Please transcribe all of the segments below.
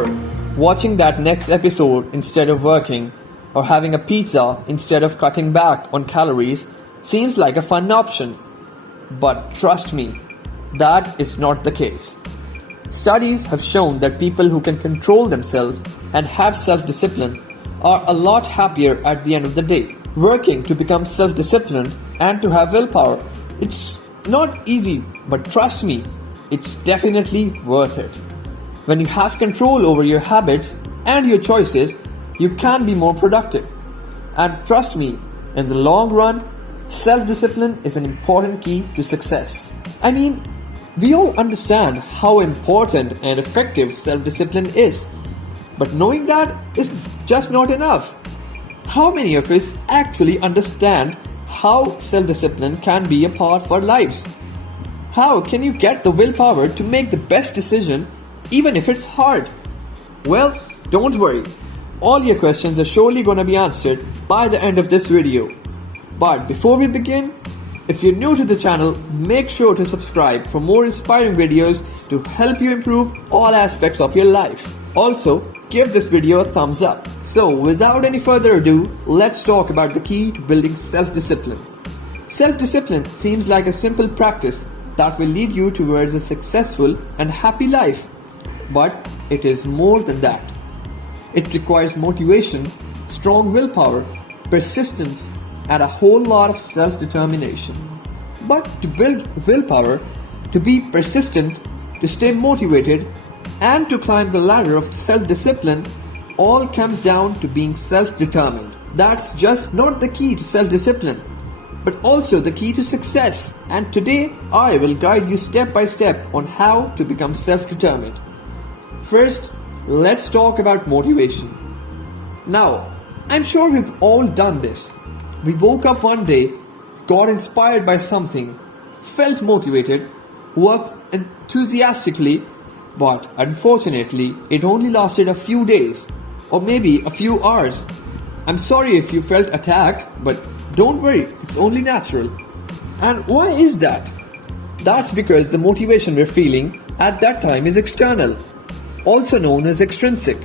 Sure, watching that next episode instead of working, or having a pizza instead of cutting back on calories seems like a fun option. But trust me, that is not the case. Studies have shown that people who can control themselves and have self-discipline are a lot happier at the end of the day. Working to become self-disciplined and to have willpower, it's not easy, but trust me, it's definitely worth it. When you have control over your habits and your choices, you can be more productive. And trust me, in the long run, self-discipline is an important key to success. I mean, we all understand how important and effective self-discipline is. But knowing that is just not enough. How many of us actually understand how self-discipline can be a part of our lives? How can you get the willpower to make the best decision even if it's hard? Well, don't worry. All your questions are surely going to be answered by the end of this video. But before we begin, if you're new to the channel, make sure to subscribe for more inspiring videos to help you improve all aspects of your life. Also, give this video a thumbs up. So without any further ado, let's talk about the key to building self-discipline. Self-discipline seems like a simple practice that will lead you towards a successful and happy life. But it is more than that. It requires motivation, strong willpower, persistence, and a whole lot of self-determination. But to build willpower, to be persistent, to stay motivated, and to climb the ladder of self-discipline, all comes down to being self-determined. That's just not the key to self-discipline, but also the key to success. And today, I will guide you step by step on how to become self-determined. First, let's talk about motivation. Now, I'm sure we've all done this. We woke up one day, got inspired by something, felt motivated, worked enthusiastically, but unfortunately, it only lasted a few days, or maybe a few hours. I'm sorry if you felt attacked, but don't worry, it's only natural. And why is that? That's because the motivation we're feeling at that time is external, also known as extrinsic.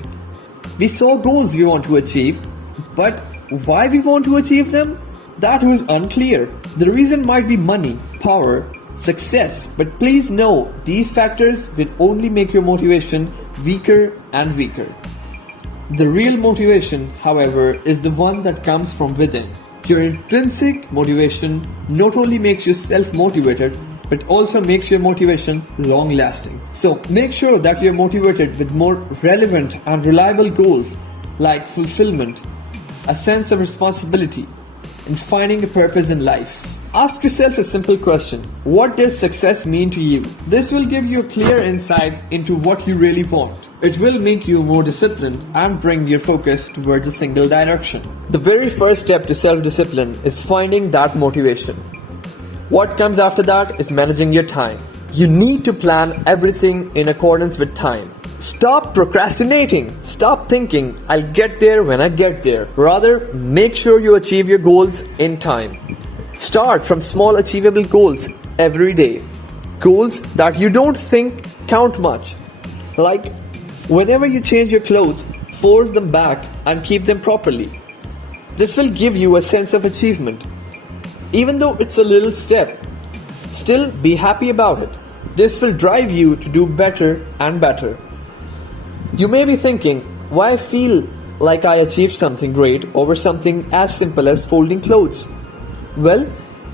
We saw goals we want to achieve, but why we want to achieve them? That was unclear. The reason might be money, power, success, but please know these factors will only make your motivation weaker and weaker. The real motivation, however, is the one that comes from within. Your intrinsic motivation not only makes you self-motivated, but also makes your motivation long-lasting. So make sure that you're motivated with more relevant and reliable goals like fulfillment, a sense of responsibility, and finding a purpose in life. Ask yourself a simple question. What does success mean to you? This will give you a clear insight into what you really want. It will make you more disciplined and bring your focus towards a single direction. The very first step to self-discipline is finding that motivation. What comes after that is managing your time. You need to plan everything in accordance with time. Stop procrastinating. Stop thinking, I'll get there when I get there. Rather, make sure you achieve your goals in time. Start from small achievable goals every day. Goals that you don't think count much. Like, whenever you change your clothes, fold them back and keep them properly. This will give you a sense of achievement. Even though it's a little step, still be happy about it. This will drive you to do better and better. You may be thinking, why feel like I achieved something great over something as simple as folding clothes? Well,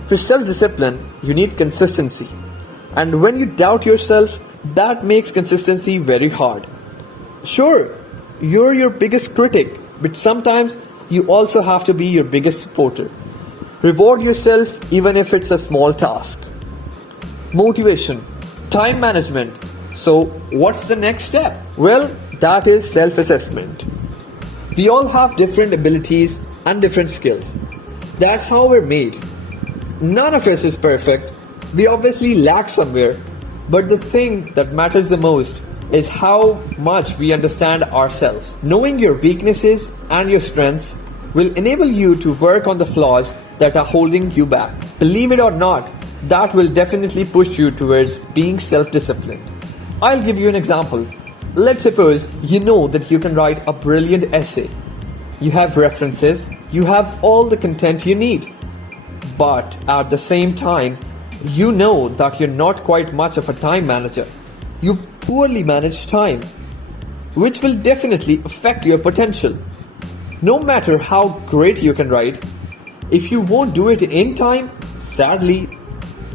for self-discipline, you need consistency. And when you doubt yourself, that makes consistency very hard. Sure, you're your biggest critic, but sometimes you also have to be your biggest supporter. Reward yourself even if it's a small task. Motivation, time management. So what's the next step? Well, that is self-assessment. We all have different abilities and different skills. That's how we're made. None of us is perfect. We obviously lack somewhere. But the thing that matters the most is how much we understand ourselves. Knowing your weaknesses and your strengths will enable you to work on the flaws that are holding you back. Believe it or not, that will definitely push you towards being self-disciplined. I'll give you an example. Let's suppose you know that you can write a brilliant essay. You have references, you have all the content you need. But at the same time, you know that you're not quite much of a time manager. You poorly manage time, which will definitely affect your potential. No matter how great you can write, if you won't do it in time, sadly,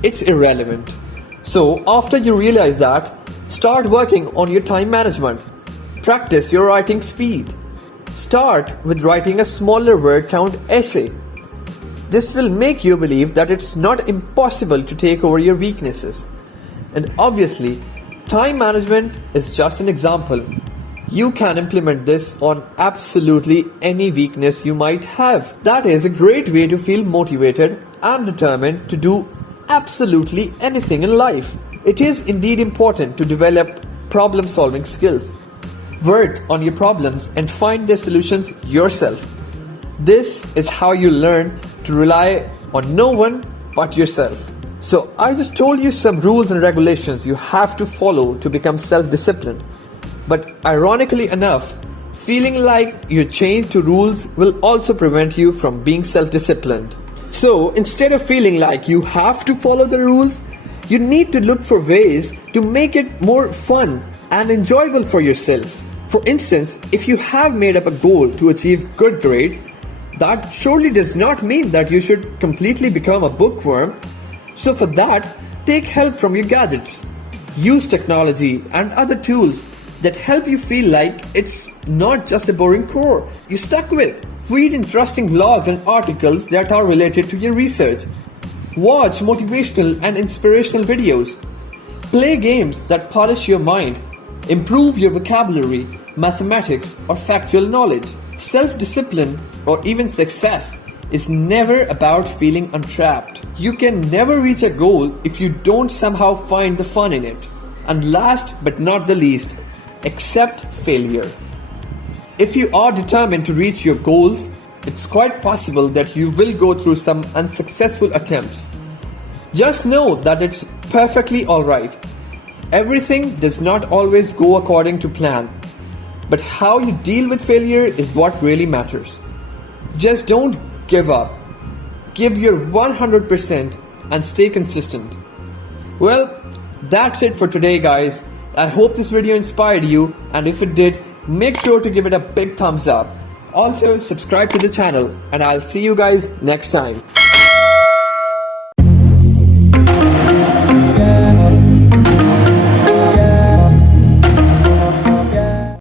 it's irrelevant. So after you realize that, start working on your time management. Practice your writing speed. Start with writing a smaller word count essay. This will make you believe that it's not impossible to take over your weaknesses. And obviously, time management is just an example. You can implement this on absolutely any weakness you might have. That is a great way to feel motivated and determined to do absolutely anything in life. It is indeed important to develop problem-solving skills. Work on your problems and find their solutions yourself. This is how you learn to rely on no one but yourself. So I just told you some rules and regulations you have to follow to become self-disciplined. But ironically enough, feeling like you're chained to rules will also prevent you from being self-disciplined. So instead of feeling like you have to follow the rules, you need to look for ways to make it more fun and enjoyable for yourself. For instance, if you have made up a goal to achieve good grades, that surely does not mean that you should completely become a bookworm. So for that, take help from your gadgets. Use technology and other tools that help you feel like it's not just a boring chore you're stuck with. Read interesting blogs and articles that are related to your research. Watch motivational and inspirational videos. Play games that polish your mind. Improve your vocabulary, mathematics, or factual knowledge. Self-discipline or even success is never about feeling entrapped. You can never reach a goal if you don't somehow find the fun in it. And last but not the least, accept failure. If you are determined to reach your goals, it's quite possible that you will go through some unsuccessful attempts. Just know that it's perfectly alright. Everything does not always go according to plan. But how you deal with failure is what really matters. Just don't give up. Give your 100% and stay consistent. Well, that's it for today, guys. I hope this video inspired you, and if it did, make sure to give it a big thumbs up. Also, subscribe to the channel, and I'll see you guys next time.